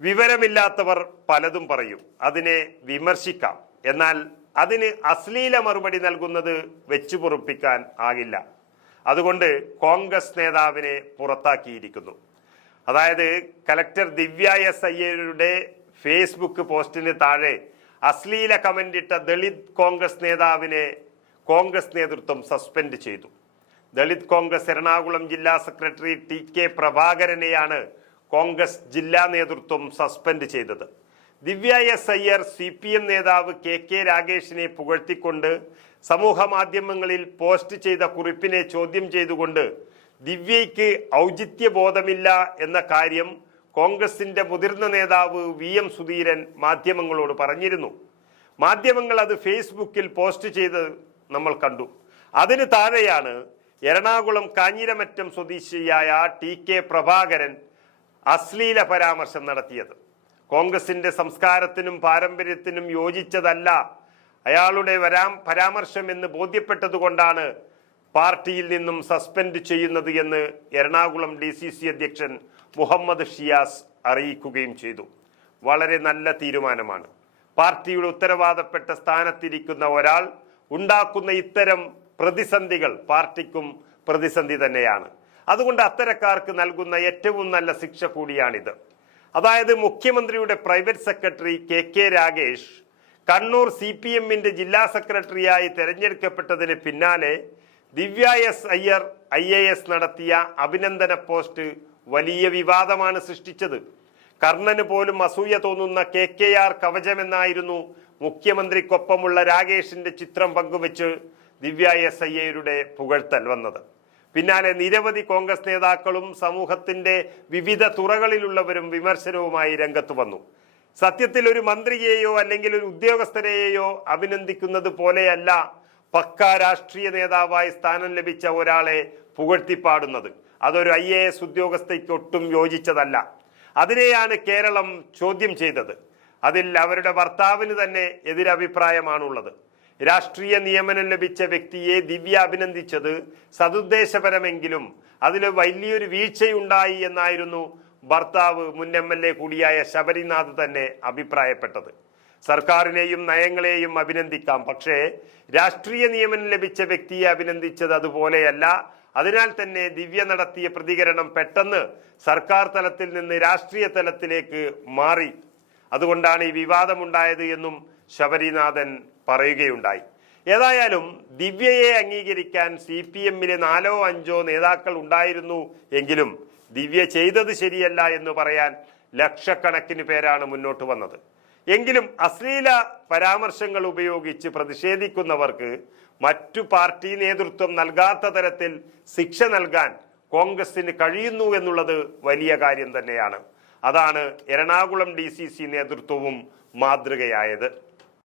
വിവരമില്ലാത്തവർ പലതും പറയും. അതിനെ വിമർശിക്കാം. എന്നാൽ അതിന് അശ്ലീല മറുപടി നൽകുന്നത് വെച്ചു പൊറുപ്പിക്കാൻ ആകില്ല. അതുകൊണ്ട് കോൺഗ്രസ് നേതാവിനെ പുറത്താക്കിയിരിക്കുന്നു. അതായത് കലക്ടർ ദിവ്യ എസ് അയ്യരുടെ ഫേസ്ബുക്ക് പോസ്റ്റിന് താഴെ അശ്ലീല കമന്റ് ഇട്ട ദളിത് കോൺഗ്രസ് നേതാവിനെ കോൺഗ്രസ് നേതൃത്വം സസ്പെൻഡ് ചെയ്തു. ദളിത് കോൺഗ്രസ് എറണാകുളം ജില്ലാ സെക്രട്ടറി ടി കെ പ്രഭാകരനെയാണ് കോൺഗ്രസ് ജില്ലാ നേതൃത്വം സസ്പെൻഡ് ചെയ്തത്. Divya S Iyer C P M നേതാവ് കെ കെ രാഗേഷിനെ പുകഴ്ത്തിക്കൊണ്ട് സമൂഹ മാധ്യമങ്ങളിൽ പോസ്റ്റ് ചെയ്ത കുറിപ്പിനെ ചോദ്യം ചെയ്തുകൊണ്ട് ദിവ്യയ്ക്ക് ഔചിത്യബോധമില്ല എന്ന കാര്യം കോൺഗ്രസിന്റെ മുതിർന്ന നേതാവ് വി എം സുധീരൻ മാധ്യമങ്ങളോട് പറഞ്ഞിരുന്നു. മാധ്യമങ്ങൾ അത് ഫേസ്ബുക്കിൽ പോസ്റ്റ് ചെയ്ത് നമ്മൾ കണ്ടു. അതിന് താഴെയാണ് എറണാകുളം കാഞ്ഞിരമറ്റം സ്വദേശിയായ ടി കെ പ്രഭാകരൻ അശ്ലീല പരാമർശം നടത്തിയത്. കോൺഗ്രസിന്റെ സംസ്കാരത്തിനും പാരമ്പര്യത്തിനും യോജിച്ചതല്ല അയാളുടെ വരാം പരാമർശം എന്ന് ബോധ്യപ്പെട്ടതുകൊണ്ടാണ് പാർട്ടിയിൽ നിന്നും സസ്പെൻഡ് ചെയ്യുന്നത് എന്ന് എറണാകുളം ഡി സി സി അധ്യക്ഷൻ മുഹമ്മദ് ഷിയാസ് അറിയിക്കുകയും ചെയ്തു. വളരെ നല്ല തീരുമാനമാണ്. പാർട്ടിയുടെ ഉത്തരവാദപ്പെട്ട സ്ഥാനത്തിരിക്കുന്ന ഒരാൾ ഉണ്ടാക്കുന്ന ഇത്തരം പ്രതിസന്ധികൾ പാർട്ടിക്കും പ്രതിസന്ധി തന്നെയാണ്. അതുകൊണ്ട് അത്തരക്കാർക്ക് നൽകുന്ന ഏറ്റവും നല്ല ശിക്ഷ കൂടിയാണിത്. അതായത് മുഖ്യമന്ത്രിയുടെ private secretary K K Ragesh Kannur C P എമ്മിന്റെ ജില്ലാ സെക്രട്ടറിയായി തെരഞ്ഞെടുക്കപ്പെട്ടതിന് പിന്നാലെ Divya S Iyer I A S നടത്തിയ അഭിനന്ദന പോസ്റ്റ് വലിയ വിവാദമാണ് സൃഷ്ടിച്ചത്. കർണന് പോലും അസൂയ തോന്നുന്ന കെ കെ ആർ കവചമെന്നായിരുന്നു മുഖ്യമന്ത്രിക്കൊപ്പമുള്ള രാഗേഷിന്റെ ചിത്രം പങ്കുവച്ച് ദിവ്യ എസ് അയ്യരുടെ പുകഴ്ത്തൽ വന്നത്. പിന്നാലെ നിരവധി കോൺഗ്രസ് നേതാക്കളും സമൂഹത്തിന്റെ വിവിധ തുറകളിലുള്ളവരും വിമർശനവുമായി രംഗത്ത് വന്നു. സത്യത്തിൽ ഒരു മന്ത്രിയെയോ അല്ലെങ്കിൽ ഒരു ഉദ്യോഗസ്ഥരെയോ അഭിനന്ദിക്കുന്നത് പോലെയല്ല പക്ക രാഷ്ട്രീയ നേതാവായി സ്ഥാനം ലഭിച്ച ഒരാളെ പുകഴ്ത്തിപ്പാടുന്നത്. അതൊരു ഐ എ എസ് ഉദ്യോഗസ്ഥയ്ക്ക് ഒട്ടും യോജിച്ചതല്ല. അതിനെയാണ് കേരളം ചോദ്യം ചെയ്തത്. അതിൽ അവരുടെ ഭർത്താവിന് തന്നെ എതിരഭിപ്രായമാണുള്ളത്. രാഷ്ട്രീയ നിയമനം ലഭിച്ച വ്യക്തിയെ ദിവ്യ അഭിനന്ദിച്ചത് സതുദ്ദേശപരമെങ്കിലും അതിൽ വലിയൊരു വീഴ്ചയുണ്ടായി എന്നായിരുന്നു ഭർത്താവ് മുൻ എം എൽ എ കൂടിയായ ശബരിനാഥ് തന്നെ അഭിപ്രായപ്പെട്ടത്. സർക്കാരിനെയും നയങ്ങളെയും അഭിനന്ദിക്കാം. പക്ഷേ രാഷ്ട്രീയ നിയമനം ലഭിച്ച വ്യക്തിയെ അഭിനന്ദിച്ചത് അതുപോലെയല്ല. അതിനാൽ തന്നെ ദിവ്യ നടത്തിയ പ്രതികരണം പെട്ടെന്ന് സർക്കാർ തലത്തിൽ നിന്ന് രാഷ്ട്രീയ തലത്തിലേക്ക് മാറി. അതുകൊണ്ടാണ് ഈ വിവാദമുണ്ടായത് എന്നും ശബരിനാഥൻ പറയുകയുണ്ടായി. ഏതായാലും ദിവ്യയെ അംഗീകരിക്കാൻ സി പി എമ്മിലെ നാലോ അഞ്ചോ നേതാക്കൾ ഉണ്ടായിരുന്നു എങ്കിലും ദിവ്യ ചെയ്തത് ശരിയല്ല എന്ന് പറയാൻ ലക്ഷക്കണക്കിന് പേരാണ് മുന്നോട്ട് വന്നത്. എങ്കിലും അശ്ലീല പരാമർശങ്ങൾ ഉപയോഗിച്ച് പ്രതിഷേധിക്കുന്നവർക്ക് മറ്റു പാർട്ടി നേതൃത്വം നൽകാത്ത തരത്തിൽ ശിക്ഷ നൽകാൻ കോൺഗ്രസിന് കഴിയുന്നു എന്നുള്ളത് വലിയ കാര്യം തന്നെയാണ്. അതാണ് എറണാകുളം ഡി നേതൃത്വവും മാതൃകയായത്.